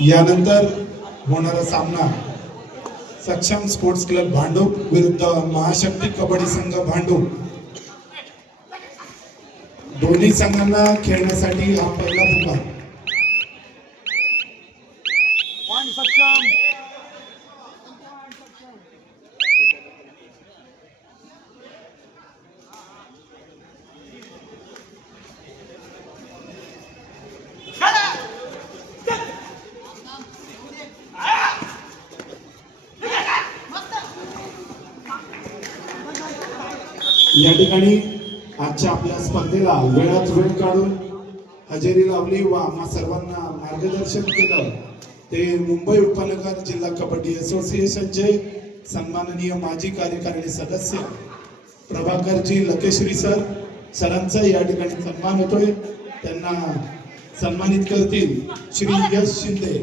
यानंतर होणारा सामना सक्षम स्पोर्ट्स क्लब भांडूप विरुद्ध महाशक्ती कबड्डी संघ भांडूप। दोन्ही संघांना खेळण्यासाठी हा पहिला पुकार। या ठिकाणी आजच्या आपल्या स्पर्धेला वेळात वेळ काढून हजेरी लावली व आम्हा सर्वांना मार्गदर्शन केलं ते मुंबई उपनगर जिल्हा कबड्डी असोसिएशनचे सन्माननीय माजी कार्यकारिणी सदस्य प्रभाकरजी लकेश्री सरांचा या ठिकाणी सन्मान होतोय। त्यांना सन्मानित करतील श्री यश शिंदे।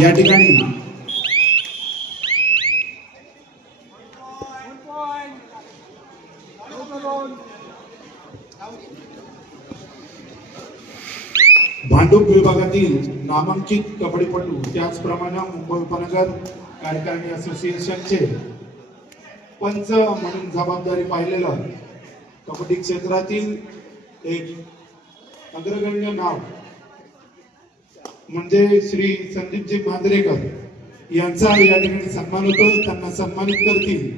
या ठिकाणी भांडूप विभागातील नामांकित कबड्डीपटू त्याचप्रमाणे मुंबई उपनगर कार्यकारिणी असोसिएशनचे पंच म्हणून जबाबदारी पाहिलेलं कबड्डी क्षेत्रातील एक अग्रगण्य नाव म्हणजे श्री संदीपजी मांजरेकर यांचा या ठिकाणी सन्मान होतोय। त्यांना सन्मानित करतील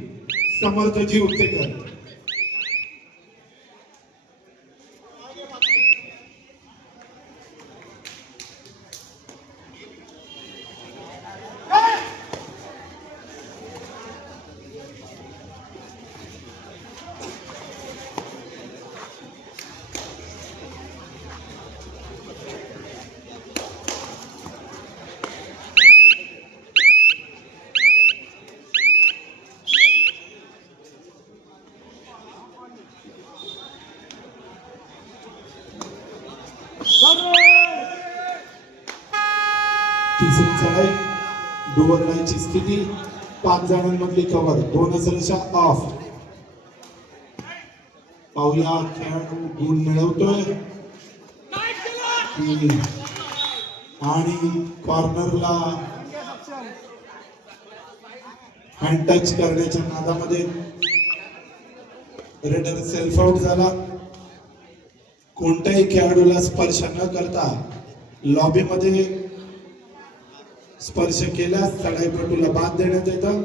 समर्थजी उत्तेकर। तिसरी चढाई डोअरलाईनची स्थिती 5 जणांमधली कव्हर 2 सलशा ऑफ। पाहुया खेळाडू गुण मिळवतोय आणि कॉर्नरला हँड टच करण्याच्या नादामध्ये रेडर सेल्फ आउट झाला. कोणत्याही खेळाडूला स्पर्श न करता लॉबीमध्ये स्पर्श केल्यास चढाईपटूला बाद देण्यात येतं.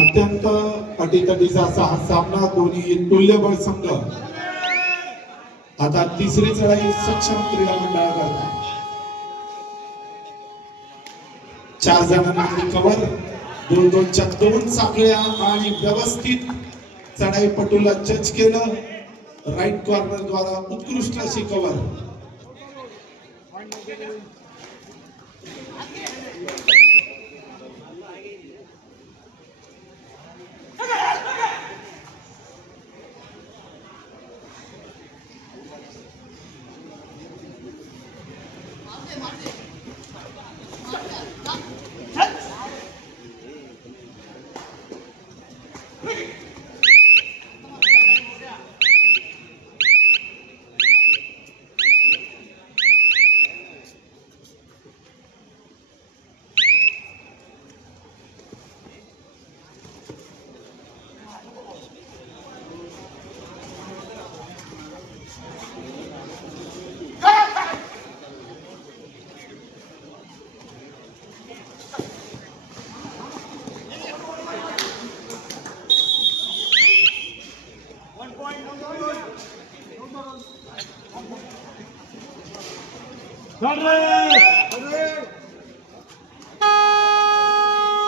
अत्यंत अटीतटीचा असा हा सामना, दोन्ही तुल्यबळ संघ आता तिसरी चढाई सक्षम क्रीडा मंडळाकरता. 4 जणांमध्ये कव्हर, 2-2च्या 2 साखळ्या आणि व्यवस्थित चढाईपटूला जज केलं. राईट कॉर्नर द्वारा उत्कृष्ट अशी कव्हर.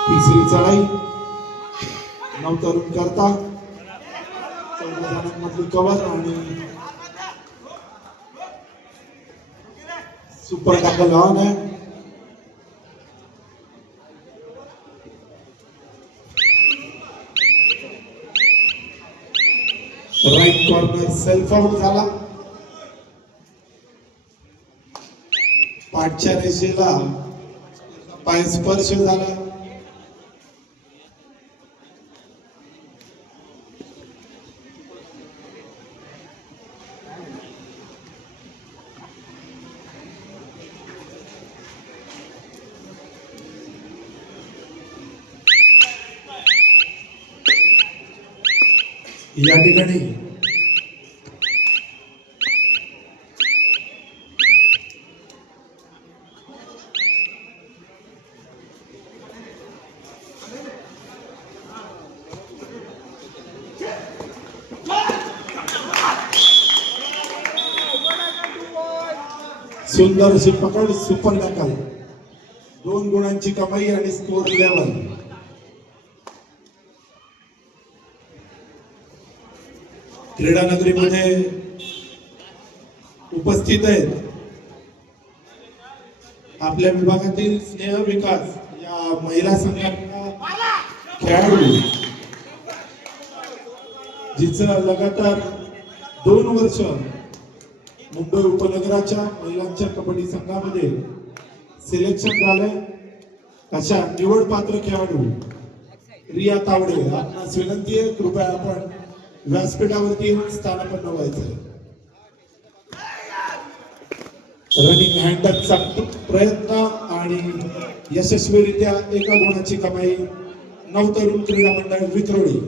तिसरी चढाई 9 तरुण करता 14 जणांमधली कव्हर आणि सुपर टॅकल ऑन आहे. राईट कॉर्नर सेल्फ आउट झाला. पाठच्या रेषेला पाय स्पर्श झाला. या ठिकाणी सुंदर अशी पकड, सुपर टॅकल, 2 गुणांची कमाई आणि स्कोर 11. क्रीडा नगरीमध्ये उपस्थित आहेत आपल्या विभागातील स्नेह विकास या महिला संघटना खेळाडू, जिचं लगातार 2 वर्ष मुंबई उपनगराच्या महिलांच्या कबड्डी संघामध्ये सिलेक्शन झालंय. अशा निवड पात्र खेळाडू रिया तावडे, आपणास विनंती आहे कृपया आपण व्यासपीठावरती स्थानापन्न व्हायचंय. रनिंग हँडलचा प्रयत्न आणि यशस्वीरित्या 1 गुणाची कमाई. 9 Tarun Krida Mandal Vikhroli.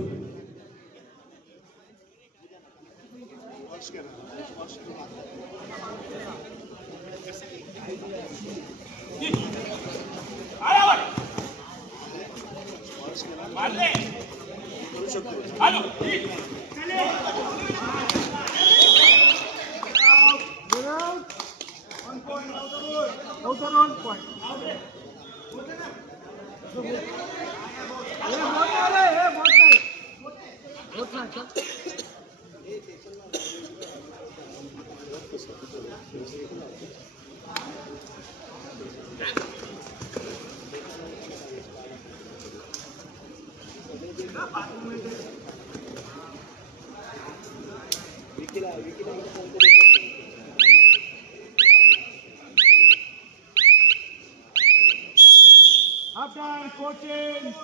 Half time, coaching.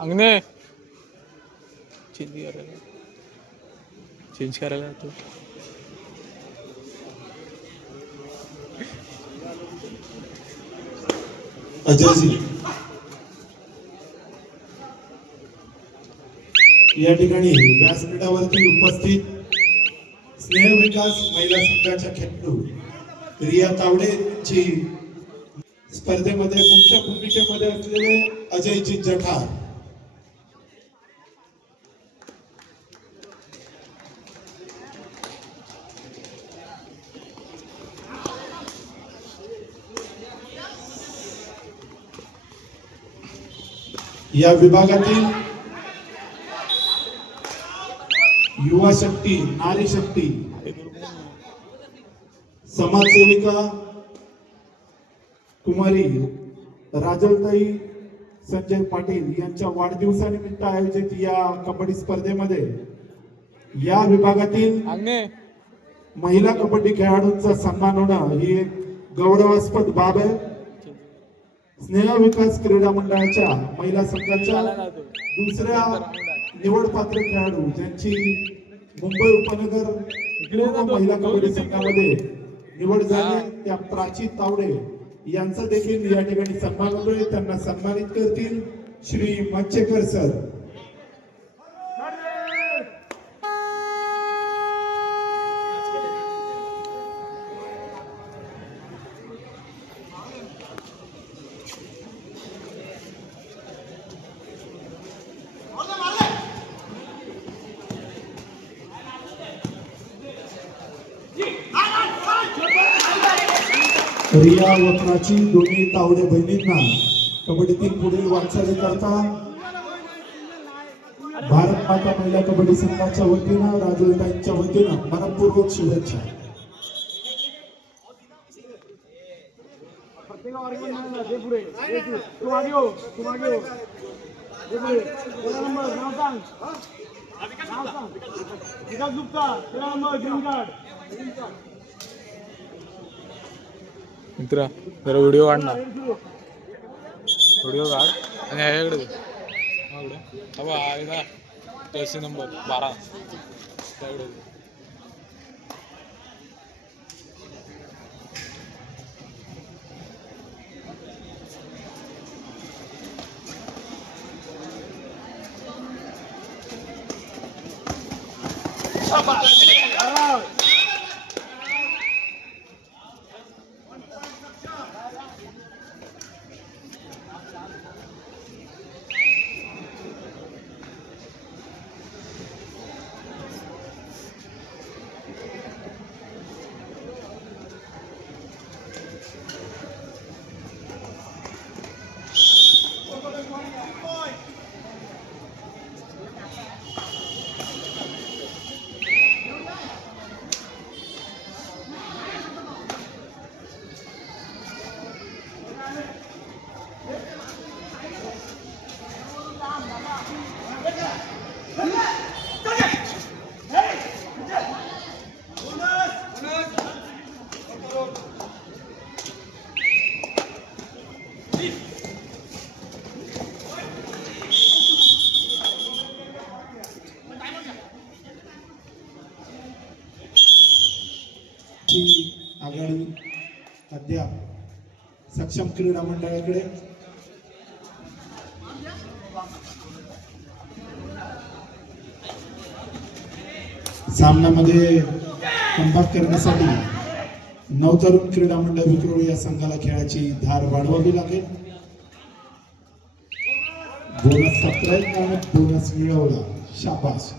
Angane change करायला तो अजयजी या ठिकाणी व्यासपीठावरती उपस्थित स्नेह विकास महिला संघाच्या खेळाडू रिया तावडेची स्पर्धेमध्ये मुख्य भूमिकेमध्ये असलेले अजयजी जठार या विभागातील युवा शक्ती नारी शक्ती समाजसेविका कुमारी राजलताई संजय पाटील यांच्या वाढदिवसानिमित्त आयोजित या कबड्डी स्पर्धेमध्ये या विभागातील अंगणे महिला कबड्डी खेळाडूंचा सन्मान होणं ही एक गौरवास्पद बाब आहे. स्नेह विकास क्रीडा मंडळाच्या महिला संघाच्या दुसऱ्या निवडपात्र खेळाडू ज्यांची मुंबई उपनगर महिला कबड्डी संघामध्ये निवड झाली त्या प्राची तावडे यांचा देखील या ठिकाणी सन्मान होतोय. त्यांना सन्मानित करतील श्री मच्छेकर सर. रिया व प्राची दोन्ही तावडे बहिणींना कबड्डीतील पुढील वाटचाली करता भारत माता महिला कबड्डी संघाच्या वतीनं राजलताईंच्या वतीनं मनपूर्वक शुभेच्छा. मित्रा जरा व्हिडिओ काढ ना व्हिडिओ काढ आणि ह्याकडे आहे जर्सी नंबर 12 त्याकडे आघाडी अद्याप सक्षम क्रीडा मंडळाकडे. सामन्यामध्ये कमबॅक करण्यासाठी नवतरुण क्रीडा मंडळ विक्रोळी या संघाला खेळाची धार वाढवावी लागेल. बोनसचा प्रयत्न बोनस मिळवला. शाबास.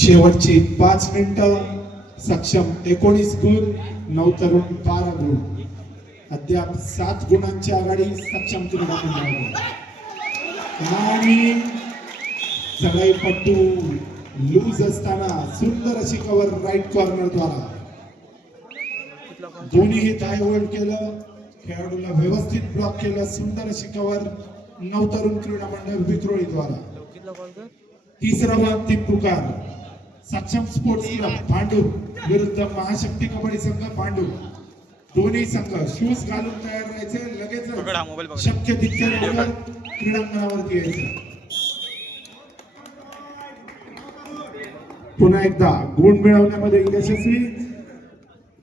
शेवटची 5 मिनिटं. सक्षम 19 गुण, नवतरुण 12 गुण. अद्याप 7 गुणांची आघाडी सक्षम क्रीडा मंडळावर. आणि चढाईपट्टू लूज असताना सुंदर अशी कव्हर राईट कॉर्नर द्वारा दोन्ही धाय होल्ड केलं. खेळाडूला व्यवस्थित ब्लॉक केलं. सुंदर अशी कव्हर नवतरुण क्रीडा मंडळ विक्रोळी द्वारा. तिसरा व अंतिम पुकार सक्षम स्पोर्ट्स क्लब भांडूप विरुद्ध महाशक्ती कबड्डी संघ भांडूप. दोन्ही संघ शूज घालून तयार राहायचे. लगेच शक्य तितक्या लवकर क्रीडांगणावरती यायचं. पुन्हा एकदा गुण मिळवण्यामध्ये यशस्वी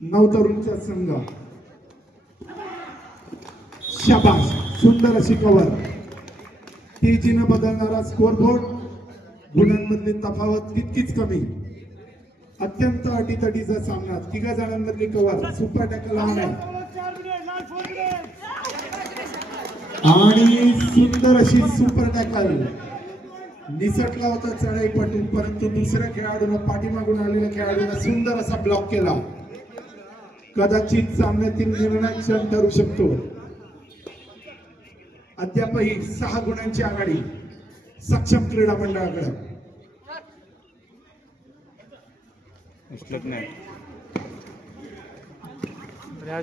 नवतरुणचा संघ. शाबास. सुंदर अशी कव्हर. तेजीनं बदलणारा स्कोरबोर्ड. गुणांमधली तफावत तितकीच कमी. अत्यंत अटीतटीचा सामना. 3 जणांमधली कव्हर. सुपर टॅकल ऑन आहे. आणि सुंदर अशी सुपर टॅकल. निसटला होता चढाईपट्टू, परंतु दुसऱ्या खेळाडूला पाठीमागून आलेल्या खेळाडूला सुंदर असा ब्लॉक केला. कदाचित सामन्यातील निर्णायक क्षण ठरू शकतो. अद्यापही 6 गुणांची आघाडी सक्षम क्रीडा मंडळाकडे.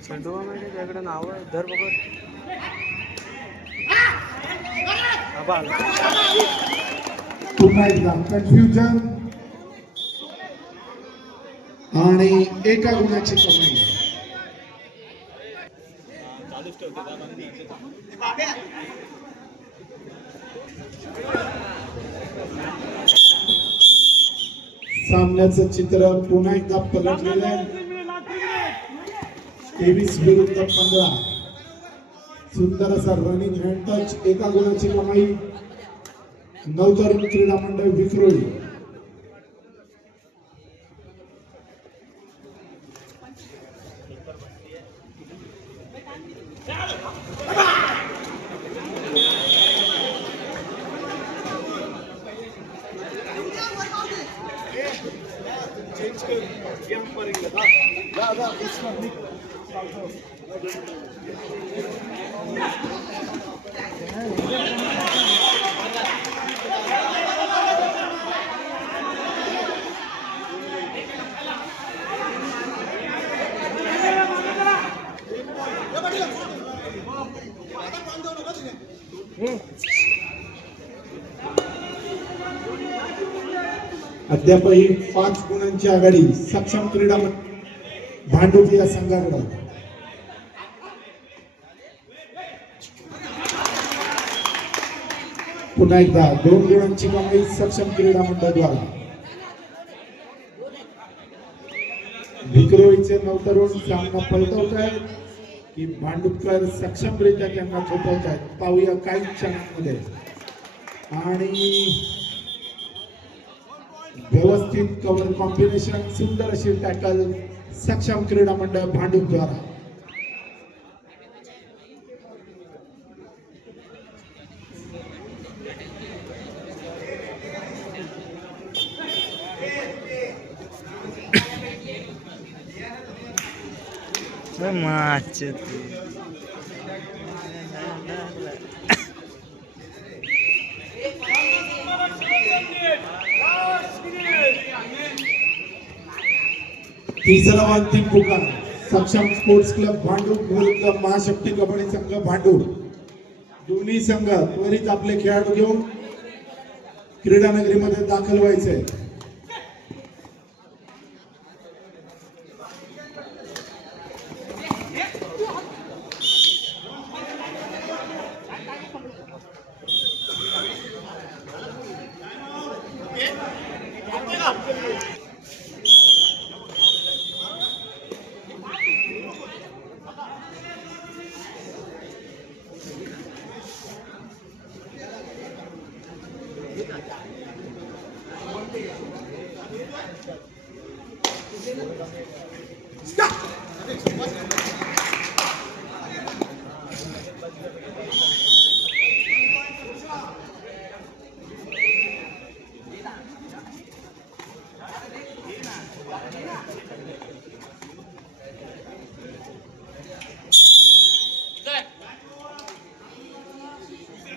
चेंडू त्याकडे नाव धर बघत. पुन्हा एकदा कन्फ्युजन आणि 1 गुणाची कमाई. सामन्याचं चित्र पुन्हा एकदा पलटलेलं आहे. 23 विरुद्ध 15. सुंदर असा रनिंग हँड टच. 1 गुणाची कमाई नवतरुण क्रीडा मंडळ विक्रोळी. अद्यापही 5 गुणांची आघाडी सक्षम क्रीडा भांडूप या संघाकडे. पुन्हा एकदा 2 गुणांची कमाई सक्षम क्रीडा मंडळाद्वारा. विक्रोळीचे नवतरुण सामना पलटवत आहेत की भांडुपकर सक्षमरित्या त्यांना थोपवत आहेत. पाहूया काही क्षणांमध्ये. आणि व्यवस्थित कव्हर कॉम्बिनेशन. सुंदर अशी टॅकल सक्षम क्रीडा मंडळ भांडूप द्वारा. तिसरा अंतिम पुकार सक्षम स्पोर्ट्स क्लब भांडूप विरुद्ध महाशक्ती कबड्डी संघ भांडूप. दोन्ही संघ त्वरित आपले खेळाडू घेऊन क्रीडा नगरीमध्ये दाखल व्हायचे. Stop!